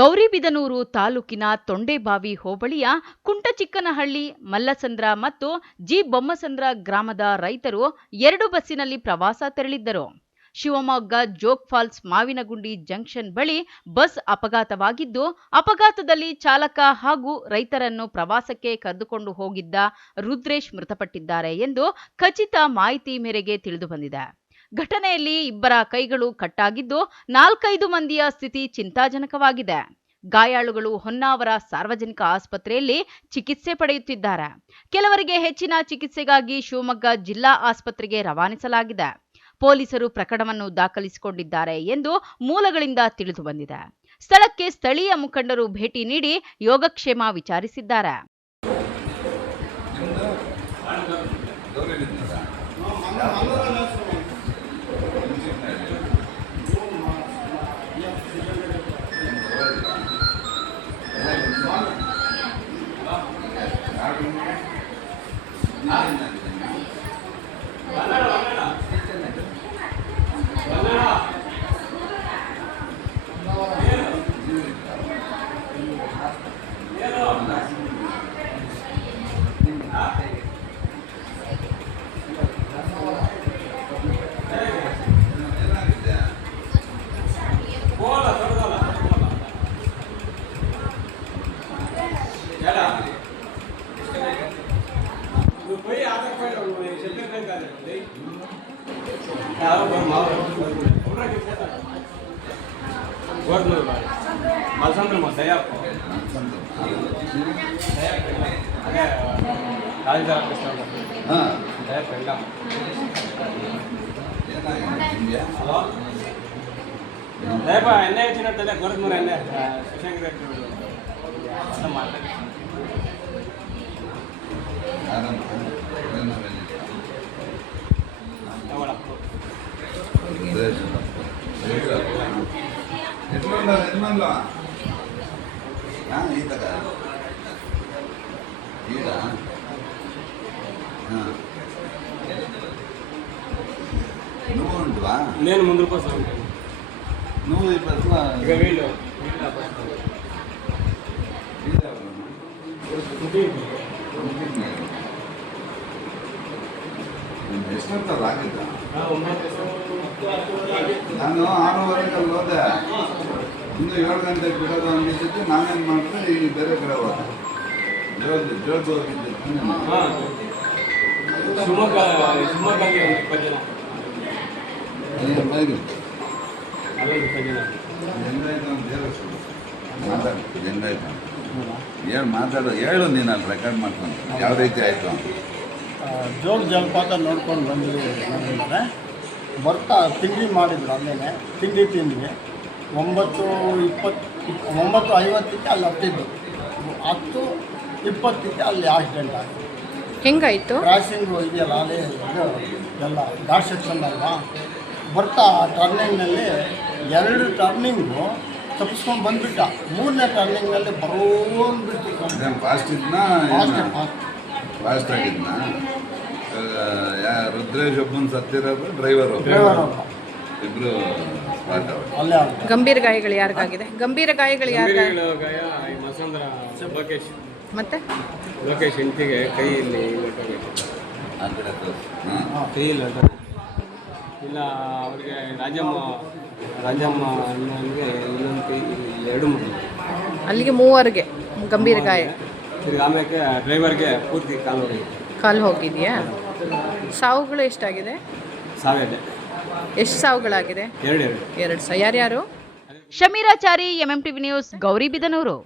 ಗೌರಿಬಿದನೂರು ತಾಲೂಕಿನ ತೊಂಡೇಬಾವಿ ಹೋಬಳಿಯ ಕುಂಟಚಿಕ್ಕನಹಳ್ಳಿ, ಮಲ್ಲಸಂದ್ರ ಮತ್ತು ಜಿ ಬೊಮ್ಮಸಂದ್ರ ಗ್ರಾಮದ ರೈತರು 2 ಬಸ್ಸಿನಲ್ಲಿ ಪ್ರವಾಸ ತೆರಳಿದ್ದರು. ಶಿವಮೊಗ್ಗ ಜೋಗ್ ಫಾಲ್ಸ್ ಮಾವಿನಗುಂಡಿ ಜಂಕ್ಷನ್ ಬಳಿ ಬಸ್ ಅಪಘಾತವಾಗಿದ್ದು, ಅಪಘಾತದಲ್ಲಿ ಚಾಲಕ ಹಾಗೂ ರೈತರನ್ನು ಪ್ರವಾಸಕ್ಕೆ ಕರೆದುಕೊಂಡು ಹೋಗಿದ್ದ ರುದ್ರೇಶ್ ಮೃತಪಟ್ಟಿದ್ದಾರೆ ಎಂದು ಖಚಿತ ಮಾಹಿತಿ ಮೇರೆಗೆ ತಿಳಿದುಬಂದಿದೆ. ಘಟನೆಯಲ್ಲಿ ಇಬ್ಬರ ಕೈಗಳು ಕಟ್ಟಾಗಿದ್ದು, 4-5 ಮಂದಿಯ ಸ್ಥಿತಿ ಚಿಂತಾಜನಕವಾಗಿದೆ. ಗಾಯಾಳುಗಳು ಹೊನ್ನಾವರ ಸಾರ್ವಜನಿಕ ಆಸ್ಪತ್ರೆಯಲ್ಲಿ ಚಿಕಿತ್ಸೆ ಪಡೆಯುತ್ತಿದ್ದಾರೆ. ಕೆಲವರಿಗೆ ಹೆಚ್ಚಿನ ಚಿಕಿತ್ಸೆಗಾಗಿ ಶಿವಮೊಗ್ಗ ಜಿಲ್ಲಾ ಆಸ್ಪತ್ರೆಗೆ ರವಾನಿಸಲಾಗಿದೆ. ಪೊಲೀಸರು ಪ್ರಕರಣವನ್ನು ದಾಖಲಿಸಿಕೊಂಡಿದ್ದಾರೆ ಎಂದು ಮೂಲಗಳಿಂದ ತಿಳಿದುಬಂದಿದೆ. ಸ್ಥಳಕ್ಕೆ ಸ್ಥಳೀಯ ಮುಖಂಡರು ಭೇಟಿ ನೀಡಿ ಯೋಗಕ್ಷೇಮ ವಿಚಾರಿಸಿದ್ದಾರೆ. ఎన్నే వచ్చినట్టు గోరఖ్మూర్ ఎన్నే శశాంక్ రెడ్డి నేను ముందు కోసం నువ్వు ఇక వీళ్ళు ಎಷ್ಟಂತ ಆಗಿದ್ದ ನಾನು 6:30 ಹೋದೆ. ಇನ್ನು 7 ಗಂಟೆಗೆ ಬಿಡೋದು ಅಂದಿದ್ದಕ್ಕೆ ನಾವೇನು ಮಾಡಿದ್ರೆ ಈ ಬೇರೆ ಕಡೆ ಹೋದೆ. ಜೋಗ ಹೋಗಿದ್ದೆ ಶಿವಮೊಗ್ಗಲ್ಲಿ 20 ಜನ ಏನು ಮಾತಾಡೋ ಹೇಳು ನೀನು ಅಲ್ಲಿ ರೆಕಾರ್ಡ್ ಮಾಡ್ಕೊಂಡು ಯಾವ ರೀತಿ ಆಯಿತು. ಜೋಗ ಜಲಪಾತ ನೋಡ್ಕೊಂಡು ಬಂದಿದ್ದೀವಿ. ಬರ್ತಾ ತಿಂಡಿ ಮಾಡಿದ್ರು. ಅಲ್ಲೇ ತಿಂಡಿ ತಿಂದ್ವಿ. 9:50ಕ್ಕೆ ಅಲ್ಲಿ ಹತ್ತಿದ್ದು. 10:20ಕ್ಕೆ ಅಲ್ಲಿ ಆಕ್ಸಿಡೆಂಟ್ ಆಯಿತು. ಹೆಂಗಾಯಿತು? ಕ್ರಾಸಿಂಗು ಇದೆಯಲ್ಲ, ಅಲ್ಲಿ ಇದು ಎಲ್ಲ ಘಾಟ್ ಸೆಕ್ಷನ್ ಅಲ್ವಾ. ಬರ್ತಾ ಟರ್ನಿಂಗ್ನಲ್ಲಿ 2 ಟರ್ನಿಂಗು ತಪ್ಪಿಸ್ಕೊಂಡು ಬಂದುಬಿಟ್ಟ. 3ನೇ ಟರ್ನಿಂಗ್ನಲ್ಲಿ ಬರೋಂದ್ಬಿಟ್ಟು ಫಾಸ್ಟ್ ಇದ್ನಾ ಫಾಸ್ಟ್ ಆಗಿದ್ನಾ. ರುದ್ರೇಶ್ ಒಬ್ಬನ ಸತ್ತಿರೋದು ಡ್ರೈವರು ಇಬ್ಬರು ಅಲ್ಲೇ. ಗಂಭೀರ ಗಾಯಗಳು ಯಾರಿಗಾಗಿದೆ? ಗಂಭೀರ ಗಾಯಗಳು ಗಾಯ ಮಸಂದ್ರ ಲೋಕೇಶ್ ಮತ್ತೆ ಲೋಕೇಶ್ ಹೆಂಡತಿಗೆ ಕೈಯಲ್ಲಿ ಕೈ ಇಲ್ಲ ಇಲ್ಲ ಅವ್ರಿಗೆ ರಾಜಮ್ಮ ಅನ್ನೋರಿಗೆ ಇನ್ನೊಂದು ಕೈ 2 ಮಕ್ಕಳು. ಅಲ್ಲಿಗೆ 3 ಗಂಭೀರ ಗಾಯ. ತಿರ್ಗಿ ಆಮೇಲೆ ಡ್ರೈವರ್ಗೆ ಪೂರ್ತಿ ಕಾಲು ಹೋಗಿದೆಯಾ? ಸಾವುಗಳು ಎಷ್ಟಾಗಿದೆ? ಎಷ್ಟು ಸಾವುಗಳಾಗಿದೆ? 2 ಯಾರ್ಯಾರು? ಶಮೀರಾಚಾರಿ, MMTV ನ್ಯೂಸ್, ಗೌರಿಬಿದನೂರು.